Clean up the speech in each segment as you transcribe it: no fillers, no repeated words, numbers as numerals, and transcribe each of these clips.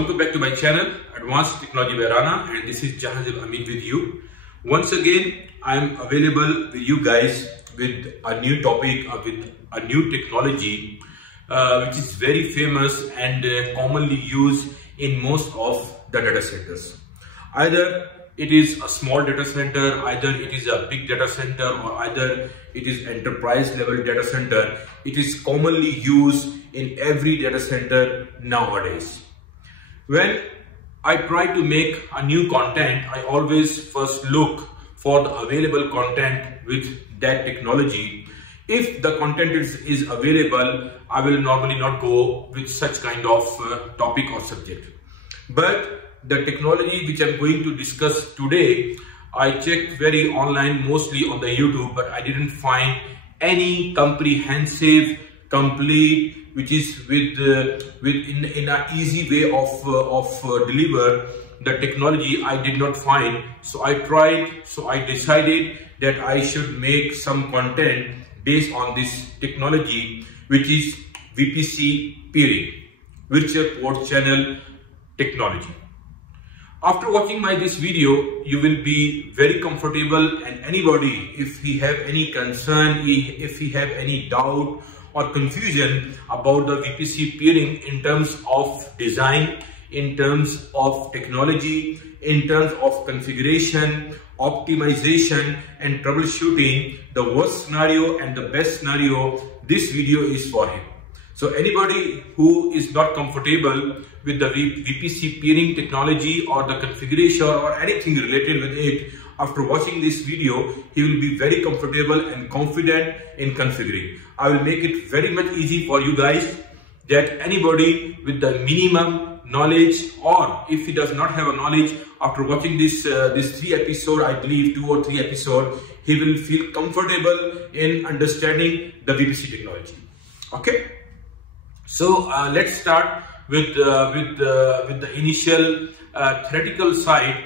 Welcome back to my channel, Advanced Technology by Rana, and this is Jehanzaib Amin with you. Once again, I am available with you guys with a new topic, with a new technology, which is very famous and commonly used in most of the data centers. Either it is a small data center, either it is a big data center, or either it is enterprise level data center. It is commonly used in every data center nowadays. When I try to make a new content, I always first look for the available content with that technology. If the content is available, I will normally not go with such kind of topic or subject. But the technology which I'm going to discuss today, I checked very online, mostly on the YouTube, but I didn't find any comprehensive, complete, which is in an easy way of deliver the technology. I did not find. So I tried. So I decided that I should make some content based on this technology, which is VPC peering, virtual port channel technology. After watching this video, you will be very comfortable, and anybody, if he have any concern, if he have any doubt or confusion about the VPC peering in terms of design, in terms of technology, in terms of configuration, optimization and troubleshooting, the worst scenario and the best scenario, this video is for him. So anybody who is not comfortable with the VPC peering technology or the configuration or anything related with it, after watching this video, he will be very comfortable and confident in configuring. I will make it very much easy for you guys, that anybody with the minimum knowledge, or if he does not have a knowledge, after watching this 3 episode, I believe 2 or 3 episodes, he will feel comfortable in understanding the VPC technology. Okay, so let's start with the initial theoretical side,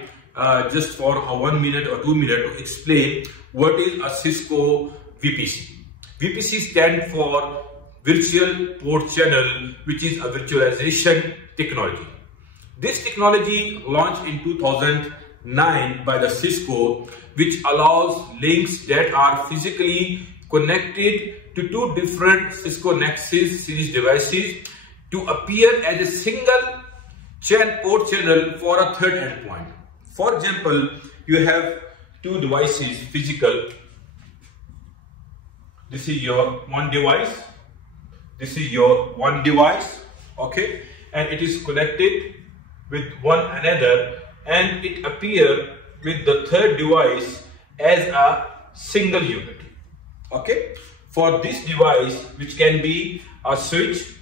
just for a 1 minute or 2 minutes to explain what is a Cisco VPC. VPC stands for Virtual Port Channel, which is a virtualization technology. This technology launched in 2009 by the Cisco, which allows links that are physically connected to two different Cisco Nexus series devices to appear as a single port channel for a third endpoint. For example, you have two devices physical. This is your one device. This is your one device. Okay, and it is connected with one another, and it appears with the third device as a single unit. Okay, for this device, which can be a switch,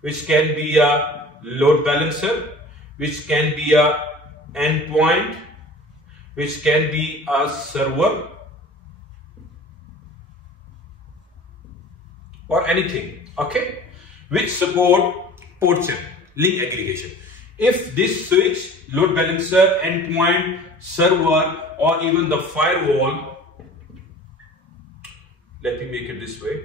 which can be a load balancer, which can be a endpoint, which can be a server, or anything, okay, which support port channel link aggregation. If this switch, load balancer, endpoint, server, or even the firewall, let me make it this way.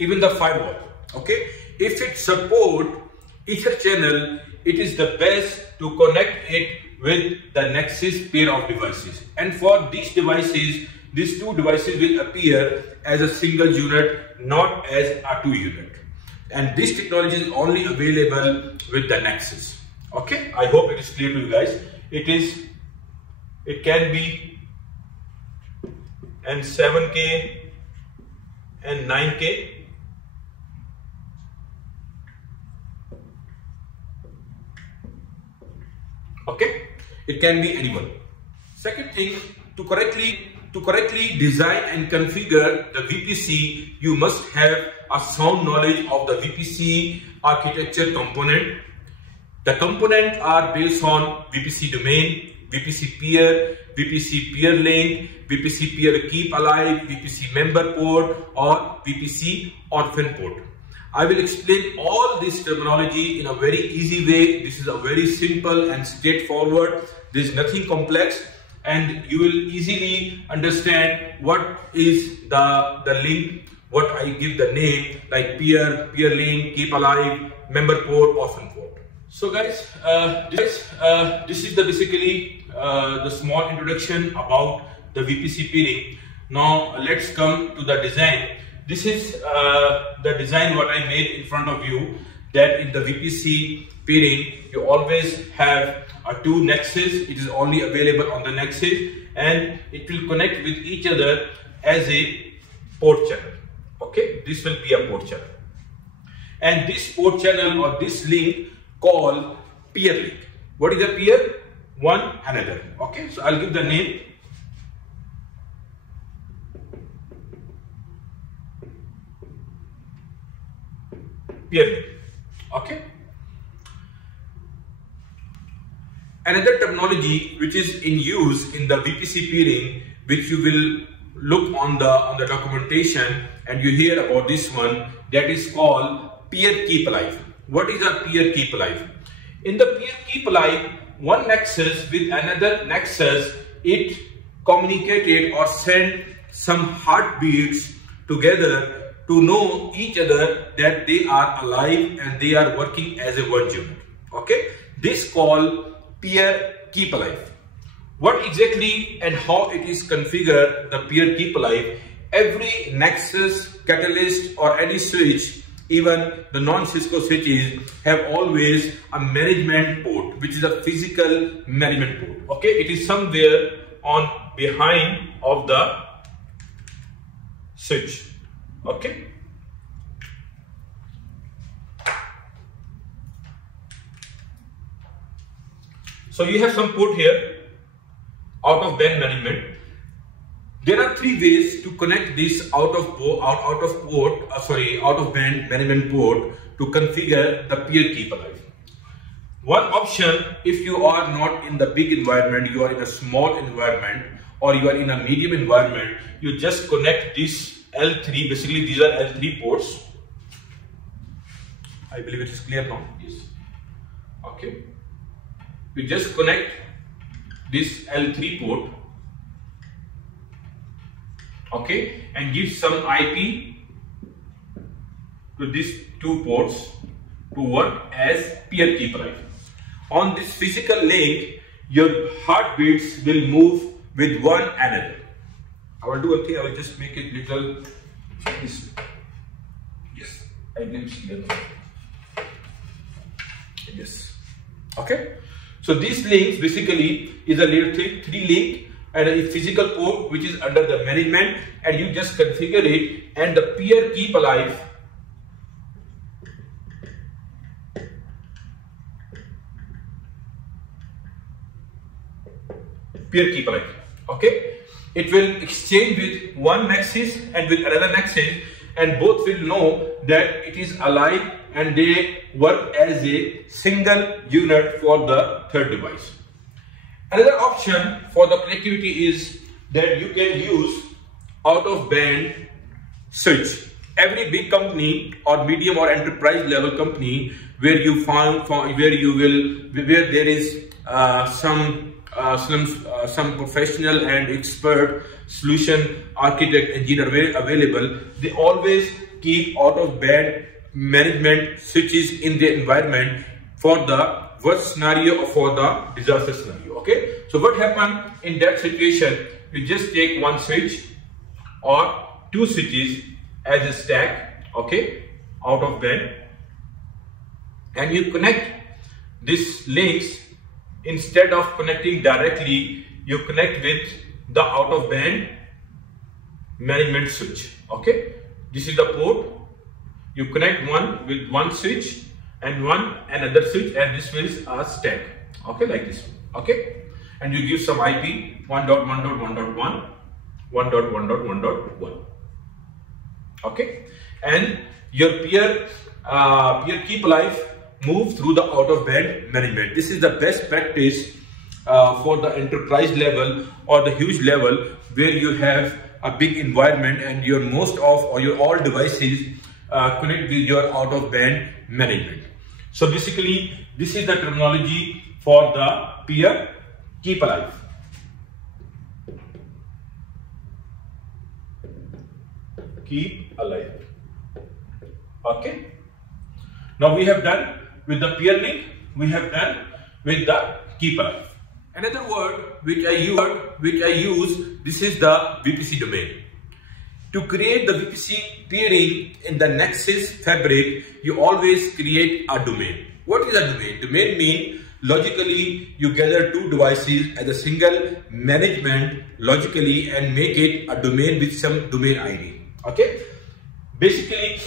Even the firewall, okay, if it support Ether channel, it is the best to connect it with the Nexus pair of devices. And for these devices, these two devices will appear as a single unit, not as a two unit. And this technology is only available with the Nexus. Okay, I hope it is clear to you guys. It can be and 7K and 9K. Okay, it can be anyone. Second thing, to correctly design and configure the VPC, you must have a sound knowledge of the VPC architecture component. The components are based on VPC domain, VPC peer, VPC peer link, VPC peer keep alive, VPC member port, or VPC orphan port. I will explain all this terminology in a very easy way. This is a very simple and straightforward. There is nothing complex. and you will easily understand what is the link, what I give the name like peer link, keep alive, member port, orphan port. So guys, this is the basically the small introduction about the VPC peering. Now let's come to the design. This is the design what I made in front of you, that in the VPC peering you always have two nexus. It is only available on the nexus and it will connect with each other as a port channel. Okay, this will be a port channel, and this port channel or this link called peer link. What is a peer? One another. Okay, so I'll give the name. Peer link. Okay. Another terminology which is in use in the VPC peering, which you will look on the documentation and you hear about this one, that is called peer keep alive. What is a peer keep alive? In the peer keep alive, one nexus with another nexus, it communicated or sent some heartbeats together to know each other that they are alive and they are working as a one unit. Okay, this called peer keep alive. What exactly and how it is configured, the peer keep alive? Every nexus, catalyst or any switch, even the non-Cisco switches, have always a management port, which is a physical management port. Okay, it is somewhere on behind of the switch. Okay. So you have some port here, out of band management. There are three ways to connect this out of band management port to configure the peer keep alive. One option, if you are not in the big environment, you are in a small environment or you are in a medium environment, you just connect this L3. Basically these are L3 ports. I believe it is clear now. Yes. Okay. We just connect this L3 port, okay, and give some IP to these two ports to work as peer keep alive. On this physical link, your heartbeats will move with one another. I will do a thing, I will just make it little this. Yes, I believe it's clear. Yes. Okay. So these links basically is a little thing, three link and a physical port which is under the management, and you just configure it, and the peer keep alive okay, it will exchange with one nexus and with another nexus, and both will know that it is alive and they work as a single unit for the third device. Another option for the connectivity is that you can use out of band switch. Every big company or medium or enterprise level company where you find where there is some professional and expert solution architect engineer available, they always keep out of band management switches in the environment for the worst scenario or for the disaster scenario. Okay, so what happened in that situation? You just take one switch or two switches as a stack, okay, out of band, and you connect these links. Instead of connecting directly, you connect with the out of band management switch. Okay, this is the port. You connect one with one switch and one another switch, and this is a stack. Okay, like this. Okay, and you give some IP 1.1.1.1, 1.1.1.1. Okay, and your peer keep alive move through the out of band management. This is the best practice for the enterprise level or the huge level where you have a big environment and your most of or your all devices connect with your out of band management. So basically this is the terminology for the peer keep alive. keep alive. Okay. Now we have done with the peer link, we have done with the keep alive. Another word which I use, this is the VPC domain. To create the VPC peering in the Nexus fabric, you always create a domain. What is a domain? Domain means logically you gather two devices as a single management logically and make it a domain with some domain ID. Okay. Basically,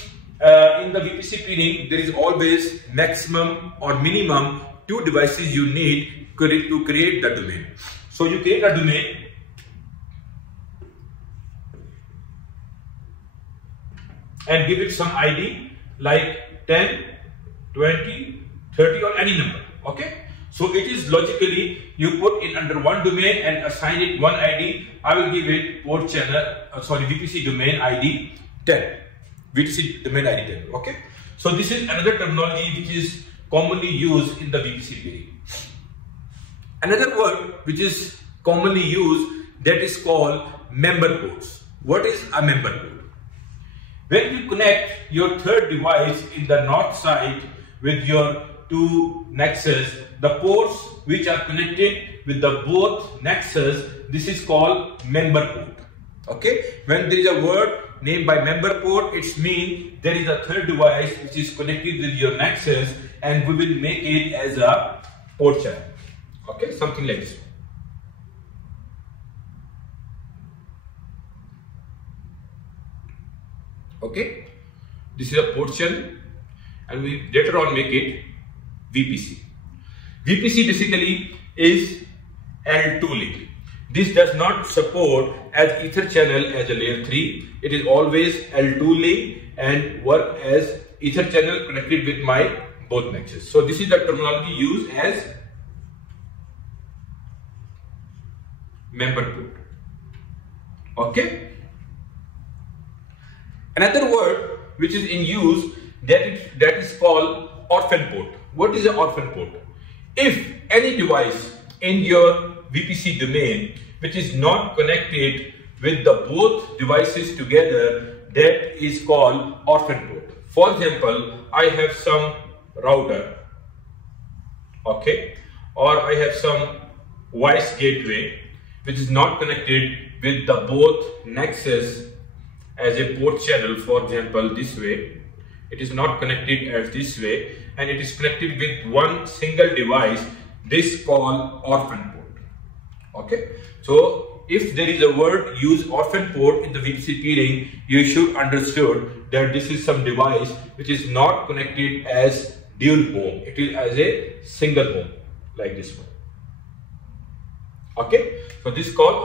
in the VPC peering, there is always maximum or minimum two devices you need to create the domain. So you create a domain and give it some ID like 10, 20, 30 or any number. Okay. So it is logically you put in under one domain and assign it one ID. I will give it port channel, VPC domain ID 10. VPC domain ID 10. Okay. So this is another terminology which is commonly used in the VPC peering. Another word which is commonly used, that is called member ports. What is a member port? When you connect your third device in the north side with your two Nexus, the ports which are connected with the both Nexus, this is called member port. Okay. When there is a word named by member port, it means there is a third device which is connected with your Nexus and we will make it as a port channel. Okay, something like this. Okay, this is a port channel and we later on make it VPC. VPC basically is L2 link. This does not support as Ether channel as a layer 3. It is always L2 link and work as Ether channel connected with my both Nexus. So this is the terminology used as member port. Okay. Another word which is in use, that is called orphan port. What is an orphan port? If any device in your VPC domain which is not connected with the both devices together, that is called orphan port. For example, I have some router, okay, or I have some voice gateway which is not connected with the both Nexus as a port channel. For example, this way, it is not connected as this way, and it is connected with one single device. This called orphan port. Okay, so if there is a word use orphan port in the VPC peering, you should understood that this is some device which is not connected as dual home. It is as a single home like this one. Okay, so this is called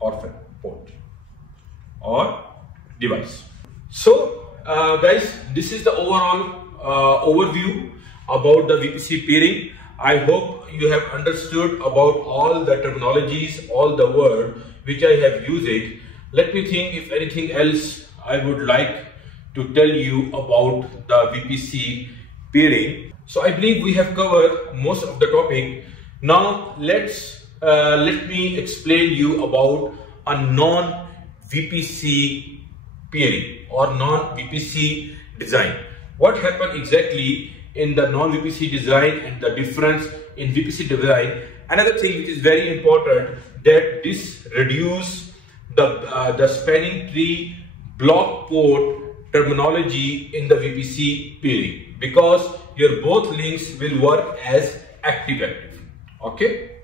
orphan port or device. So guys, this is the overall overview about the VPC peering. I hope you have understood about all the terminologies, all the words which I have used it. Let me think if anything else I would like to tell you about the VPC peering. So I believe we have covered most of the topic. Now let me explain you about a non-VPC peering or non-VPC design. What happened exactly in the non-VPC design and the difference in VPC design. Another thing which is very important, that this reduce the spanning tree block port terminology in the VPC peering, because your both links will work as active. Okay,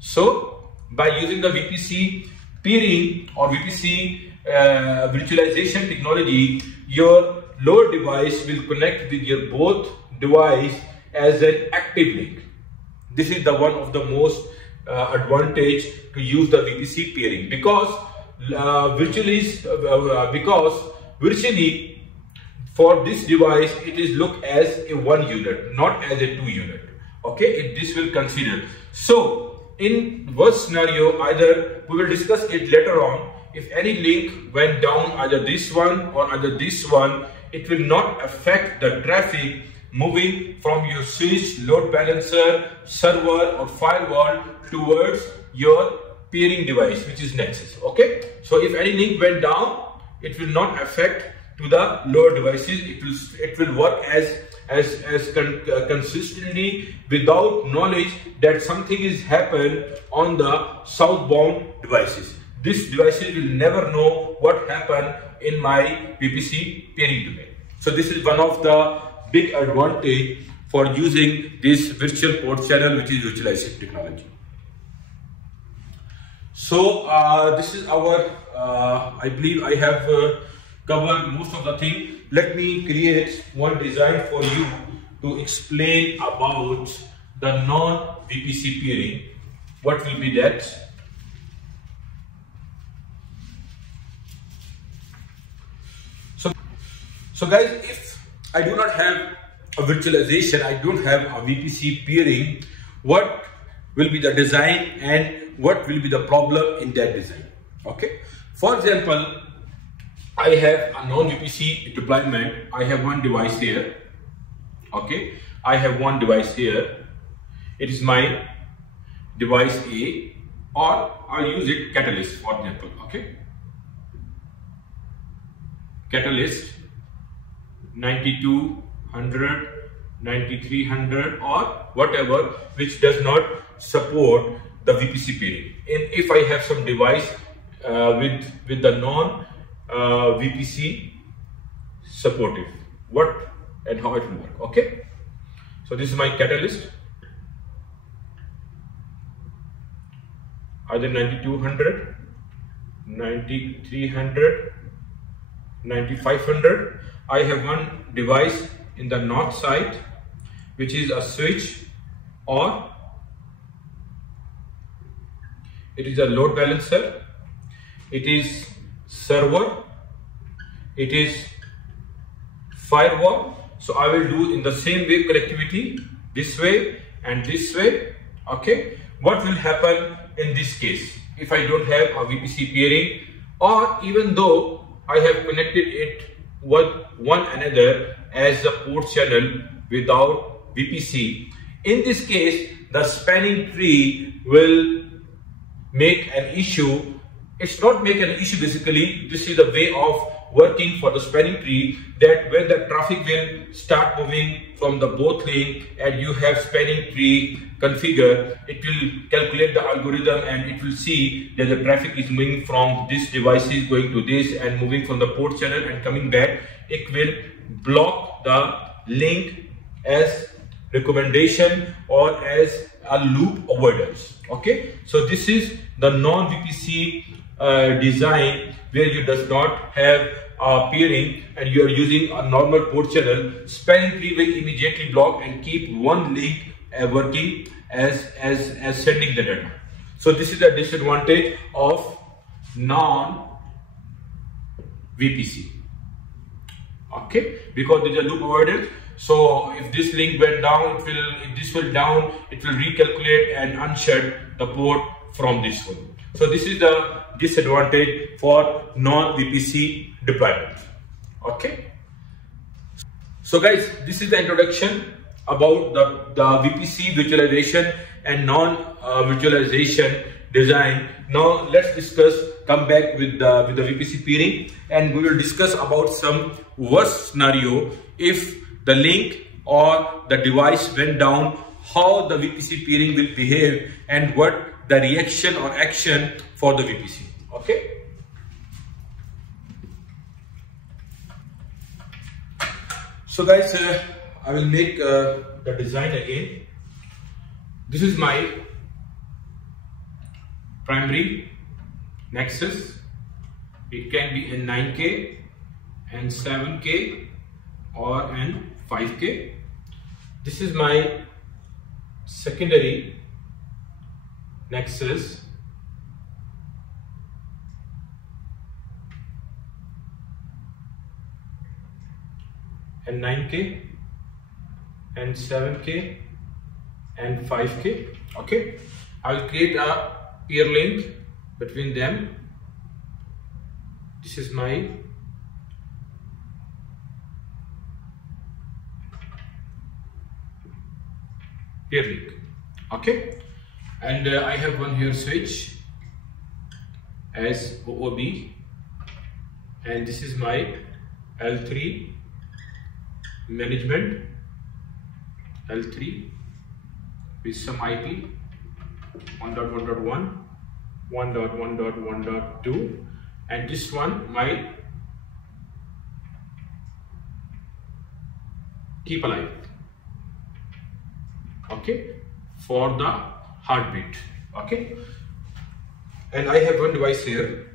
so by using the VPC peering or VPC virtualization technology, your load device will connect with your both device as an active link. This is the one of the most advantage to use the VPC peering, because virtually for this device it is looked as a one unit, not as a 2 unit. Okay, this will consider. So in worst scenario, either we will discuss it later on, if any link went down, either this one or either this one, it will not affect the traffic moving from your switch, load balancer, server or firewall towards your peering device, which is Nexus. Okay, so if any link went down, it will not affect to the lower devices. It will work as consistently without knowledge that something is happened on the southbound devices. These devices will never know what happened in my VPC peering domain. So this is one of the big advantage for using this virtual port channel, which is virtualization technology. So this is our, I believe I have covered most of the thing. Let me create one design for you to explain about the non-VPC peering. What will be that? So guys, if I do not have a virtualization, I don't have a VPC peering, what will be the design and what will be the problem in that design? Okay. For example, I have a non-VPC deployment. I have one device here. Okay. I have one device here. It is my device A, or I'll use it Catalyst, for example. Okay. Catalyst 9200, 9300 or whatever, which does not support the VPC peering. And if I have some device with the non VPC supportive, what and how it will work. Okay, so this is my Catalyst, either 9200, 9300, 9500. I have one device in the north side, which is a switch, or it is a load balancer, it is server, it is firewall. So I will do in the same way connectivity, this way and this way. Okay, what will happen in this case if I don't have a VPC peering, or even though I have connected it with one another as a port channel without VPC? In this case, the spanning tree will make an issue. It's not make an issue basically. This is the way of working for the spanning tree, that when the traffic will start moving from the both lane and you have spanning tree configured, it will calculate the algorithm and it will see that the traffic is moving from this device is going to this and moving from the port channel and coming back. It will block the link as recommendation or as a loop avoidance. Okay, so this is the non-VPC design, where you does not have a peering and you are using a normal port channel. Spanning tree will immediately block and keep one link working as sending the data. So this is the disadvantage of non-VPC. Okay, because there is a loop avoidance. So if this link went down, if this went down, it will recalculate and unshut the port from this one. So this is the disadvantage for non-VPC deployment. Okay. So guys, this is the introduction about the VPC virtualization and non-virtualization design. Now let's come back with the VPC peering, and we will discuss about some worst scenario if the link or the device went down, how the VPC peering will behave and what the reaction or action for the VPC. Okay. So guys, I will make the design again. This is my primary Nexus. It can be in 9K and 7K or in 5K. This is my secondary Nexus. And 9K and 7K and 5K. Okay, I will create a peer link between them. This is my peer link. Okay, and I have one here switch as OOB, and this is my L3 management, L3 with some IP 1.1.1, 1.1.1.2, and this one my keep alive, okay, for the heartbeat, okay. And I have one device here.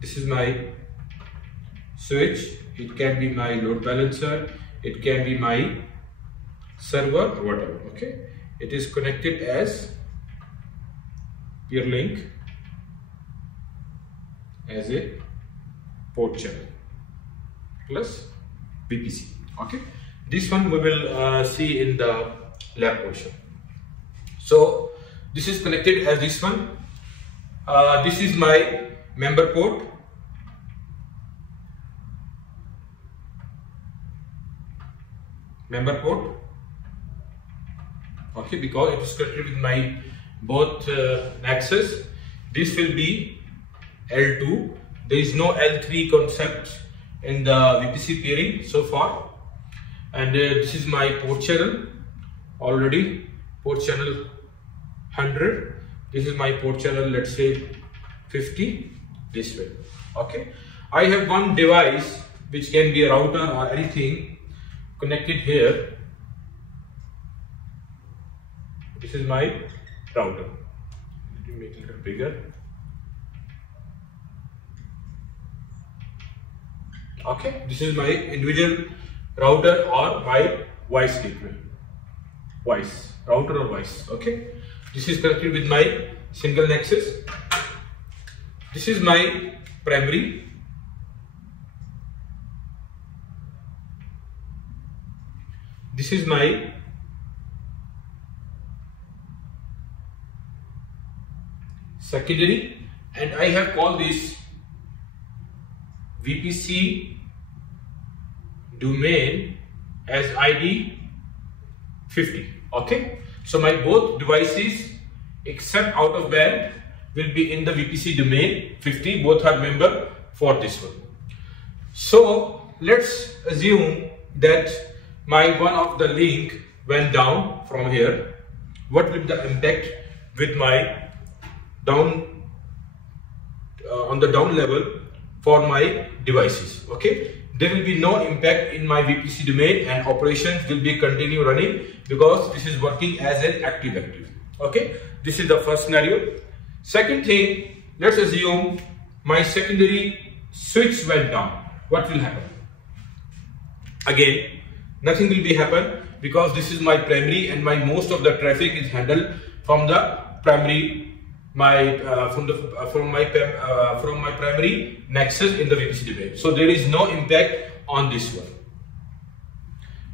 This is my switch. It can be my load balancer, it can be my server, whatever, okay. It is connected as peer link as a port channel plus VPC, okay. This one we will see in the lab portion. So this is connected as this one. This is my member port. Okay, because it is connected with my both Nexus. This will be L2. There is no L3 concept in the VPC peering so far. And this is my port channel already, port channel 100. This is my port channel, let's say 50, this way, okay. I have one device which can be a router or anything connected here. This is my router. Let me make it a little bigger. Okay, this is my individual router or my voice gateway. Voice, router or voice, okay. This is connected with my single Nexus. This is my primary. This is my secondary, and I have called this VPC domain as ID 50, okay. So my both devices except out of band will be in the VPC domain 50, both are member for this one. So let's assume that my one of the link went down from here. What will be the impact with my down on the down level for my devices, okay. There will be no impact in my VPC domain and operations will be continue running because this is working as an active, okay. This is the first scenario. Second thing, let's assume my secondary switch went down. What will happen? Again, nothing will be happen because this is my primary and my most of the traffic is handled from the primary, from my primary Nexus in the VPC domain. So there is no impact on this one.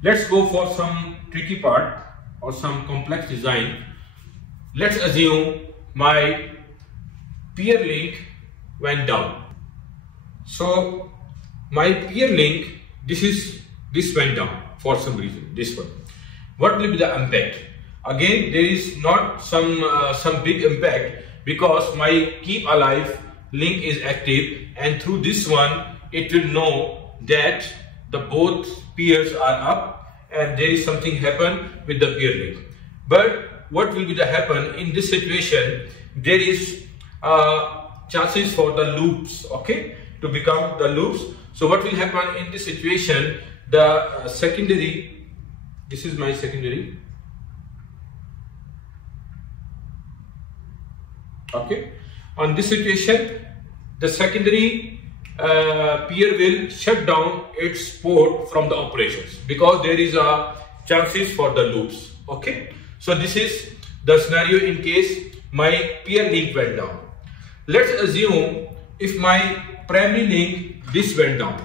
Let's go for some tricky part or some complex design. Let's assume my peer link went down. So my peer link, this went down for some reason, this one. What will be the impact? Again, there is not some big impact because my keep alive link is active, and through this one it will know that the both peers are up and there is something happen with the peer link. But what will be the happen in this situation? There is chances for the loops, okay, to become the loops. So what will happen in this situation? The secondary, this is my secondary, okay. On this situation, the secondary peer will shut down its port from the operations because there is a chances for the loops, okay. So this is the scenario in case my peer link went down. Let's assume if my primary link this went down.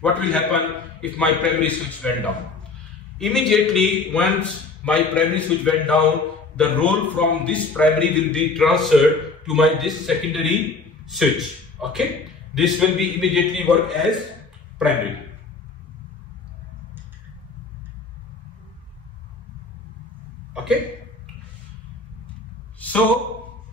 What will happen if my primary switch went down? Immediately once my primary switch went down, the role from this primary will be transferred to my this secondary switch, okay. This will be immediately work as primary, okay. So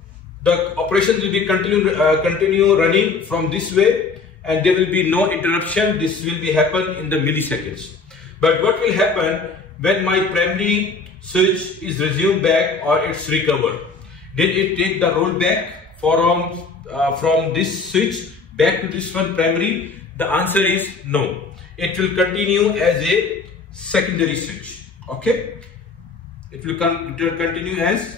the operations will be continue running from this way, and there will be no interruption. This will be happen in the milliseconds. But what will happen when my primary switch is resumed back or it's recovered? Did it take the rollback from this switch back to this one primary? The answer is no. It will continue as a secondary switch. Okay, it will continue as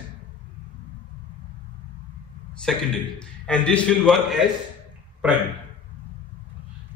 secondary, and this will work as primary.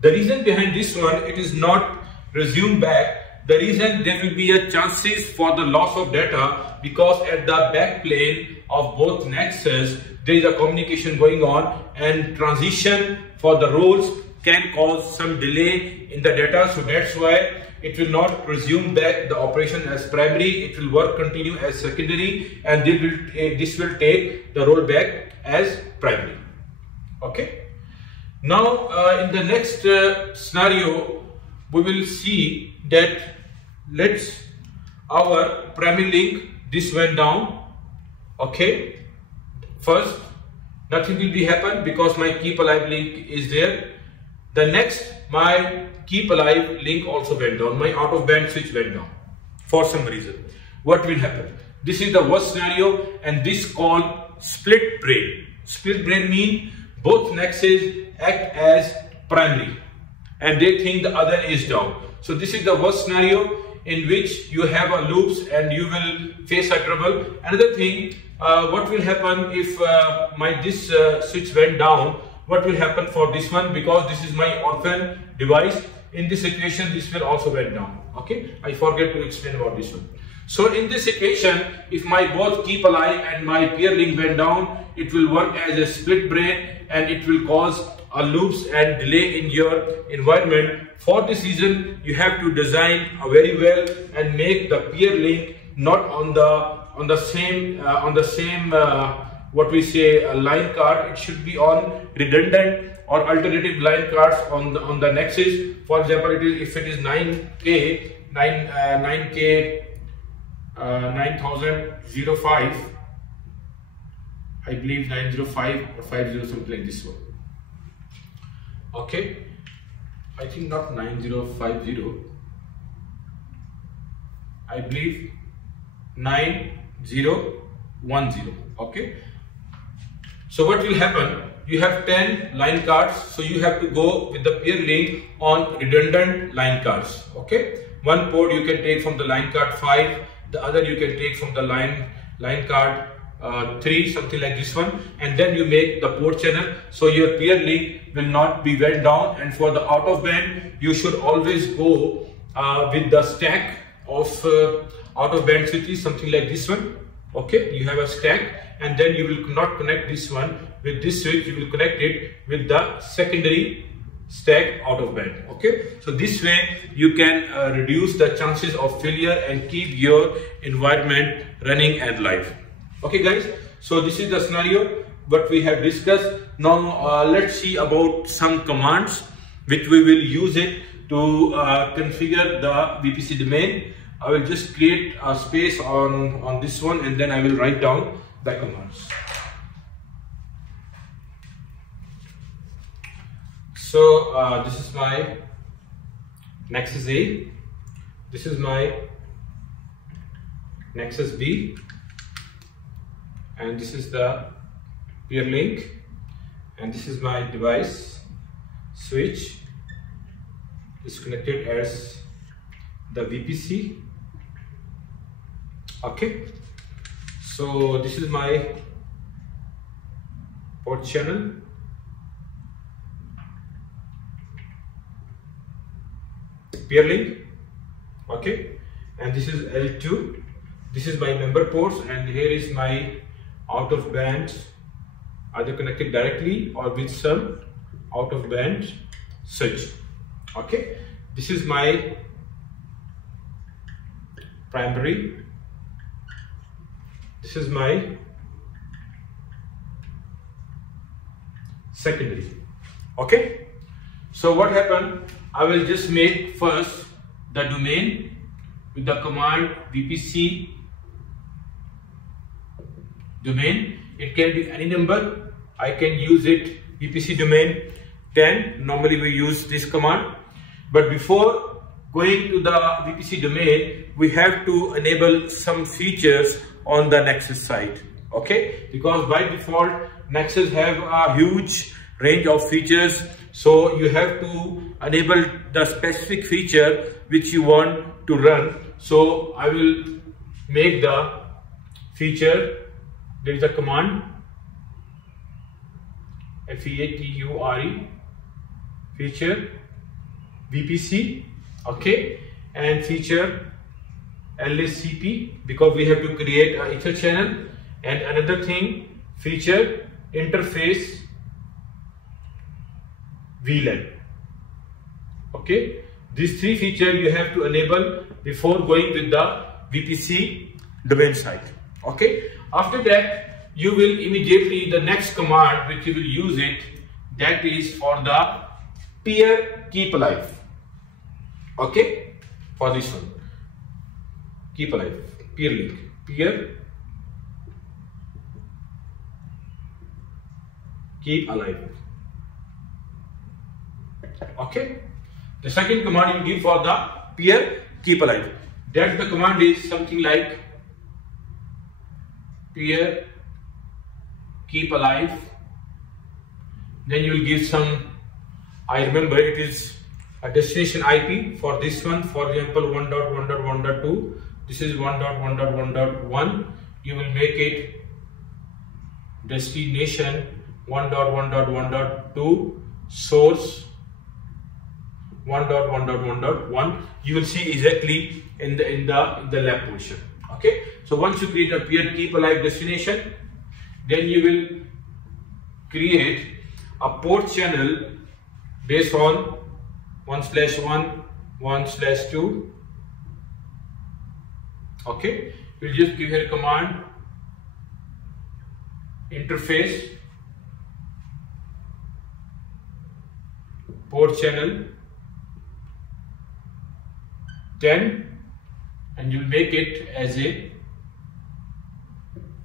The reason behind this one, it is not resumed back. The reason there will be a chances for the loss of data, because at the back plane of both Nexus there is a communication going on, and transition for the roles can cause some delay in the data. So that's why it will not resume back the operation as primary. It will continue as secondary, and this will take the role back as primary. Okay. Now in the next scenario, we will see that our primary link, this went down. Okay. First, nothing will be happen because my keep alive link is there. The next, my keep alive link also went down. My out of band switch went down for some reason. What will happen? This is the worst scenario, and this called split brain. Split brain mean both Nexus act as primary and they think the other is down. So this is the worst scenario in which you have a loops and you will face a trouble. Another thing, what will happen if this switch went down? What will happen for this one? Because this is my orphan device, in this situation this will also went down. Okay, I forget to explain about this one. So in this situation, if my both keep alive and my peer link went down, it will work as a split brain and it will cause a loops and delay in your environment. For this reason, you have to design very well and make the peer link not on the same what we say line card. It should be on redundant or alternative line cards on the Nexus. For example, if it is 9K 9005, I believe 905 or 50, something like this one. Okay, I think not 9050, I believe 9010. Okay, so what will happen? You have 10 line cards, so you have to go with the peer link on redundant line cards. Okay, one port you can take from the line card 5, the other you can take from the line card 3, something like this one, and then you make the port channel, so your peer link will not be went down. And for the out of band, you should always go with the stack of out of band switches, something like this one. Okay, you have a stack, and then you will not connect this one with this switch, you will connect it with the secondary stack out of band. Okay, so this way you can reduce the chances of failure and keep your environment running and live. Okay guys, so this is the scenario what we have discussed. Now let's see about some commands which we will use it to configure the VPC domain. I will just create a space on this one, and then I will write down the commands. So this is my Nexus A, this is my Nexus B, and this is the peer link, and this is my device switch is connected as the VPC. Okay, so this is my port channel, peer link. Okay, and this is L2, this is my member ports, and here is my out of band, either connected directly or with some out of band switch. Okay, this is my primary, this is my secondary. Okay, so what happened? I will just make first the domain with the command VPC domain. It can be any number, I can use it VPC domain 10. Normally we use this command, but before going to the VPC domain, we have to enable some features on the Nexus side. Okay, because by default Nexus have a huge range of features, so you have to enable the specific feature which you want to run. So I will make the feature, there is a command FEATURE feature VPC, okay, and feature LSCP, because we have to create a Ether channel, and another thing, feature interface VLAN. Okay, these three features you have to enable before going with the VPC domain side. Okay, after that you will immediately, the next command which you will use it, that is for the peer keep alive. Okay, for this one, keep alive, peer link, peer keep alive. Okay, the second command you give for the peer keep alive, that the command is something like peer keep alive. Then you will give some, I remember it is a destination IP for this one, for example 1.1.1.2, this is 1.1.1.1, you will make it destination 1.1.1.2, source 1.1.1.1. you will see exactly in the lab portion. Okay, so once you create a peer keep alive destination, then you will create a port channel based on 1/1, 1/2. Okay, we'll just give here a command interface port channel 10, and you'll make it as a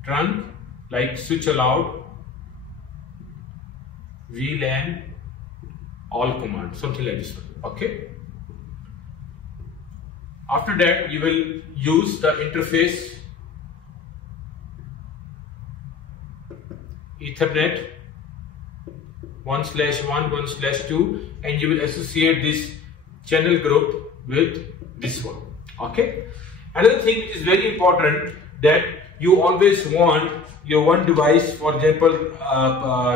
trunk like switch allowed VLAN all command, something like this one. Okay, after that you will use the interface Ethernet 1/1, 1/2, and you will associate this channel group with this one. Okay, another thing which is very important, that you always want your one device, for example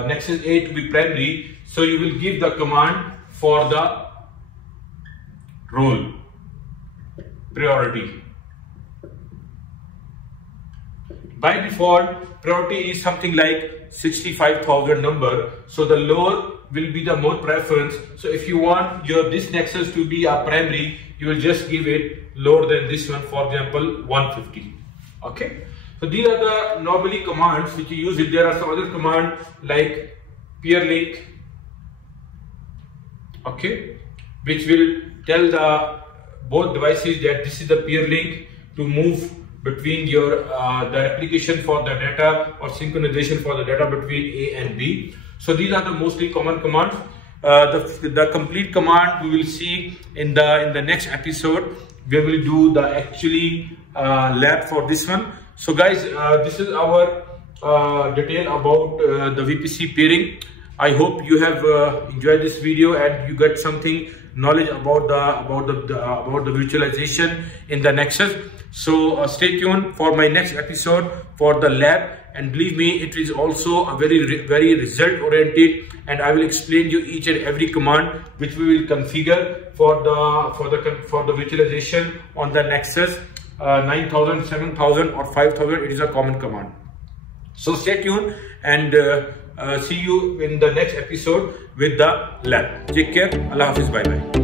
Nexus 8 to be primary, so you will give the command for the role priority. By default priority is something like 65,000 number, so the lower will be the more preference. So if you want your this Nexus to be a primary, you will just give it lower than this one, for example 150. Okay, so these are the normally commands which you use. If there are some other command like peer link, okay, which will tell the both devices that this is the peer link to move between your the application for the data or synchronization for the data between A and B. So these are the mostly common commands. The complete command we will see in the next episode. We will do the actually lab for this one. So guys, this is our detail about the VPC peering. I hope you have enjoyed this video and you got something knowledge about the virtualization in the Nexus. So stay tuned for my next episode for the lab, and believe me, it is also a very result oriented, and I will explain you each and every command which we will configure for the virtualization on the Nexus 9000, 7000 or 5000. It is a common command. So stay tuned and see you in the next episode with the lab. Take care. Allah Hafiz. Bye bye.